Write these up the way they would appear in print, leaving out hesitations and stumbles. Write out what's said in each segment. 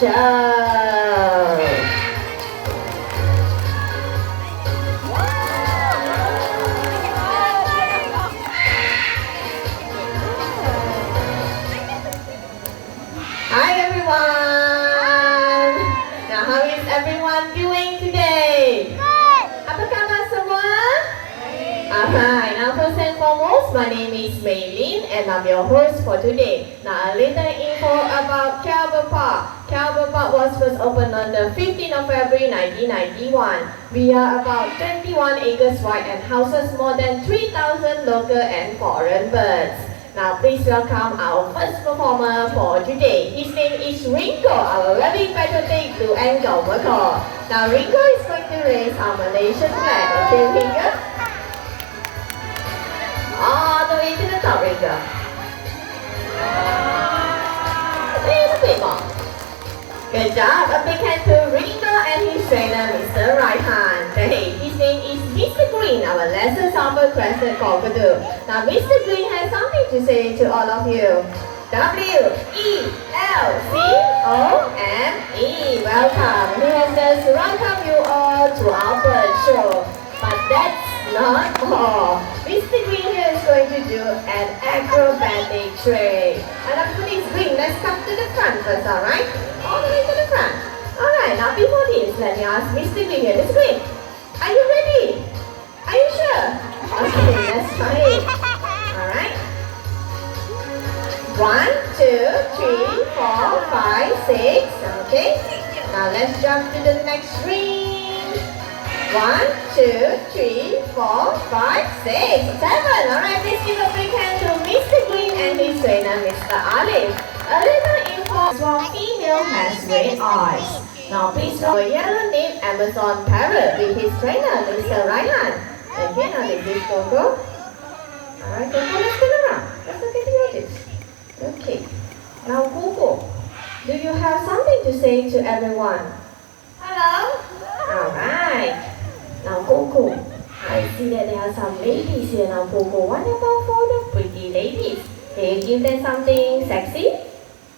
show. Hi everyone. Now how is everyone doing today? Apa khabar semua? Alright, now first and foremost, my name is Maylin and I'm your host for today. Now a little info about Trevor Park. Trevor Park was first opened on the 15th of February 1991. We are about 21 acres wide and houses more than 3,000 local and foreign birds. Now please welcome our first performer for today. His name is Ringo, our very patriotic blue and gold worker. Now Ringo is going to raise our Malaysian flag. Okay, Ringo? All the way to the top, Ringo. A little bit more. Good job. A big hand to Ringo and his trainer, Mr. Raihan. Hey, his name is Mr. Green, our lesser sample crescent cockatoo. Now, Mr. Green has something to say to all of you. W-E-L-C-O-M-E. Welcome. He has just welcomed you all to our bird show. But that's not all. Mr. Green here is going to do an acrobatic trick. And after this Green, let's come to the front first, alright? All the way to the front. Alright, now before this, let me ask Mr. Green here. Mr. Green, are you ready? Are you sure? Okay, let's try it. Alright. 1, 2, 3, 4, 5, 6. Okay. Now let's jump to the next ring. 1, 2, 3, 4, 5, 6, 7. Alright, please give a big hand to Mr. Green and his trainer, Mr. Ariel. A little info, one female has red eyes. Now please welcome a yellow-named Amazon parrot with his trainer, Mr. Raihan. Okay, now this is Coco. Alright, Coco, let's turn around. Let's look at the audience. Okay. Now Coco, do you have something to say to everyone? Hello. Alright. Now Coco, I see that there are some ladies here. Now Coco, what about for the pretty ladies? Can you give them something sexy?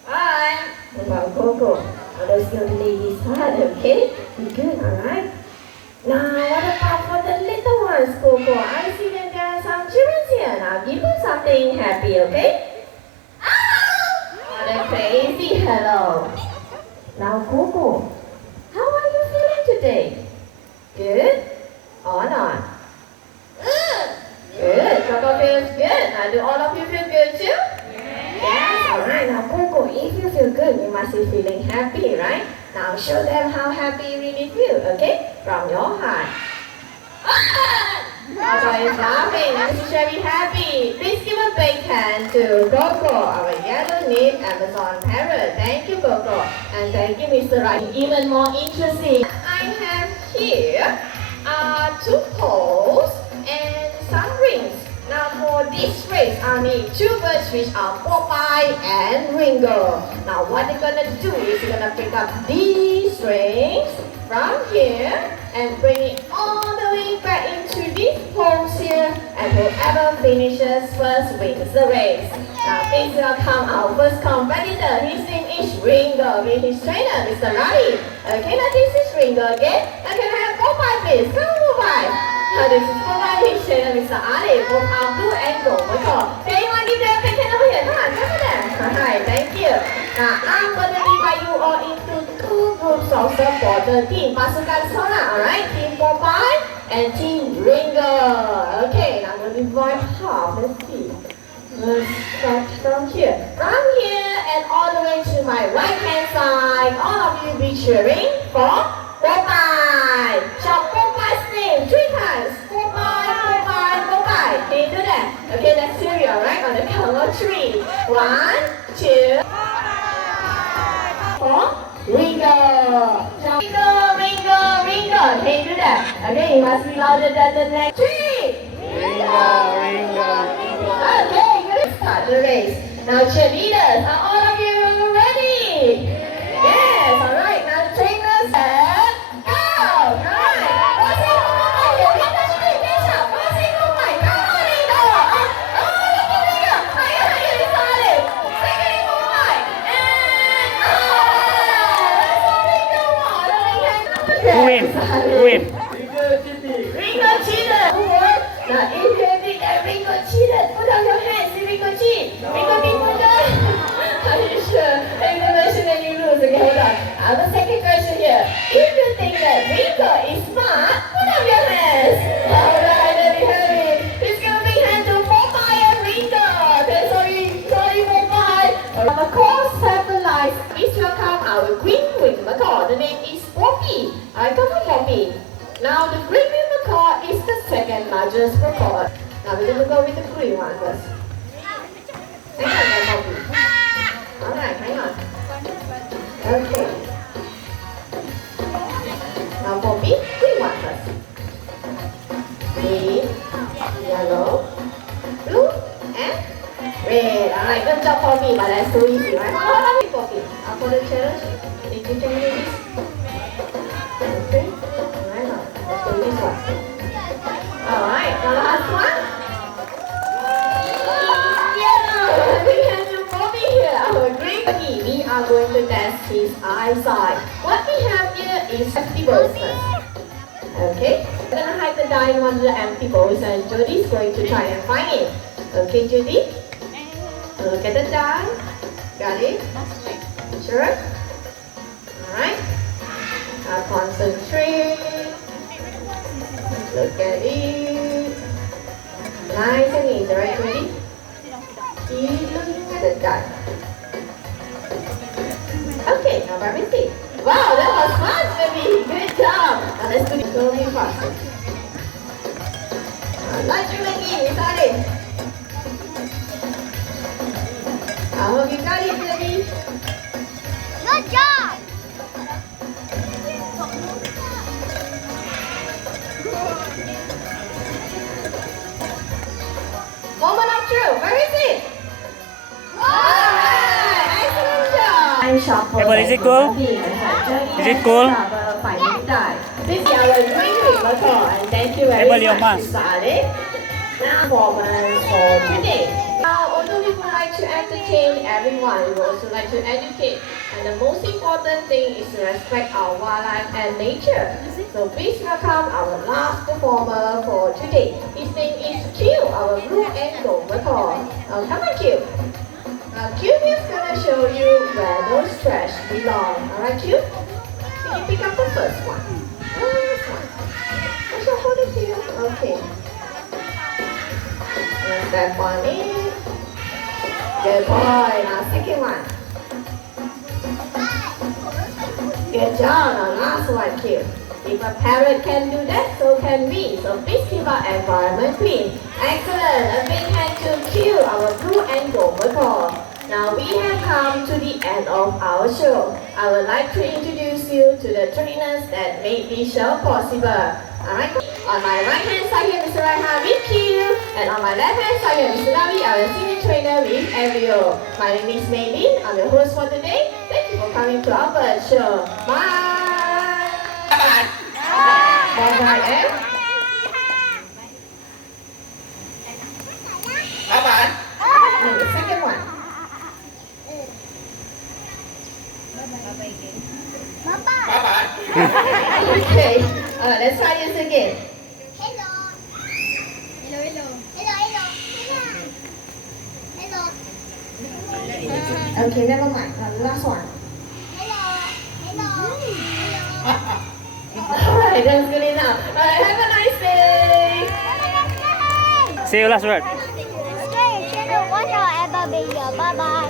Bye. Well, Coco, those young ladies heart, okay? Good, alright. Now, what about for the little ones, Coco? I see that there are some children here. Now, give them something happy, okay? Oh, the crazy hello. Now, Coco, how are you feeling today? Good or not? Good. Coco feels good. Now, do all of you feel good too? Yes, alright. Now, Coco, if you feel good, you must be feeling happy, right? Now, show them how happy you really feel, okay? From your heart. Coco is laughing. Now, she's very happy. Please give a big hand to Coco, our yellow-named Amazon parrot. Thank you, Coco. And thank you, Mr. Ryan. Even more interesting, I have here 2 poles and some rings. Now for this race, I need 2 birds which are Popeye and Ringo. Now what they're gonna do is they're gonna pick up these rings from here and bring it all the way back into these poles here, and whoever finishes first wins the race. Now please welcome our first competitor. His name is Ringo with his trainer, Mr. Rai. Okay, now this is Ringo again. Now can I have Popeye please? Come on, Popeye. Now this is Popeye, his trainer, Mr. Ali. Both are blue and gold. Can anyone give them a big hand over here? Come on, come on there. Alright, thank you. Now I'm gonna divide you all into 2 groups of supporter team. Pasukan Sona, alright? Team Popeye and Team Ringo. Okay, now I'm gonna divide half. Let's see. Let's start from here. From here and all the way to my right hand side, all of you be cheering for Popeye. Shout Popeye's name 3 times. Popeye, Popeye, Popeye. Can you do that? Okay, let's hear you, alright? On the count of 3. 1, 2, 4. Ringo. Shout Ringo, Ringo, Ringo. Can you do that? Okay, you must be louder than the next 3. Ringo, Ringo. Okay, good. Start the race. Now cheerleaders, are all of you ready? Yes, alright. Now trainers, set, go! Alright. What's in the mind? You get the street, get up. What's in the mind? Come on, Ringo. Oh, look at Ringo. Higher, higher, it's solid. Second in the mind. And Who win? Who win? Ringo cheated. Who won? Now, if you think that Ringo cheated, put up your hands if Ringo cheat. Ringo didn't do that. Are you sure? Explanation and you lose. Okay, hold on. I have a second question here. If you think that Ringo is smart, put up your hands. Alright, let me have it. Please give a big hand to Popeye and Ringo. Okay, sorry, Popeye. Of course, satellite. Please welcome our green wing macaw. The name is Poppy. Alright, come on, Poppy. Now the green wing macaw is the second largest macaw. Now we're gonna go with the green one first. Hang on, Poppy. Alright, hang on. Okay. Now Poppy, green one first. Green, yellow, blue, and red. Alright, good job Poppy, but that's so easy, right? Alright, Poppy. Up for the challenge. Did you can do this? Okay. Alright, now let's do this one. Alright, the last one. Yeah, we have to Poppy here. Our green Poppy. We are going to test his eyesight. What we have here is empty bowls first. Okay, we're gonna hide the die in one of the empty bowls, and Judy's going to try and find it. Okay, Judy? Look at the die. Got it? Sure? Alright. Now concentrate. Look at it. Nice and easy, right, Judy? Keep looking at the die. Okay, now let me see. Wow, that was fast, baby. Good job. Now let's do it slowly faster. Light your leg in, you got it. I hope you got it, baby. Good job! Moment of truth. Where is it? Alright, excellent job. I'm sharp. Abel, is it cool? Is it cool? This is our green wing macaw, and thank you very Abel, your much, mask. Mr. Ali. Now, performance for today. Now, although we would like to entertain everyone, we would also like to educate. And the most important thing is to respect our wildlife and nature. So please welcome our last performer for today. His name is Q, our blue and gold macaw. Now, come on, Q. Now, Q is gonna show you where those trash belong. Alright, Q? Can you pick up the first one? First one. I shall hold it to you. Okay. And step on in. Good boy. Now, second one. Good job. Now, last one, Q. If a parrot can do that, so can we. So please keep our environment clean. Excellent. A big hand to Q, our blue and gold macaw. Now we have come to the end of our show. I would like to introduce you to the trainers that made this show possible. Alright, on my right hand side here, Mr. Raihan with Q, and on my left hand side here, Mr. Navi, our senior trainer with Ariel. My name is Maylin. I'm your host for today. Thank you for coming to our bird show. Bye. Bye. Bye. Bye. And the second one. Okay, let's try this again. Hello. Hello, hello. Hello, hello. Hello. Okay, never mind. Last one. Hello. Hello. Hello. Alright, that's good enough. Alright, have a nice day. See you last word. Stay tuned to watch our Abel video. Bye bye.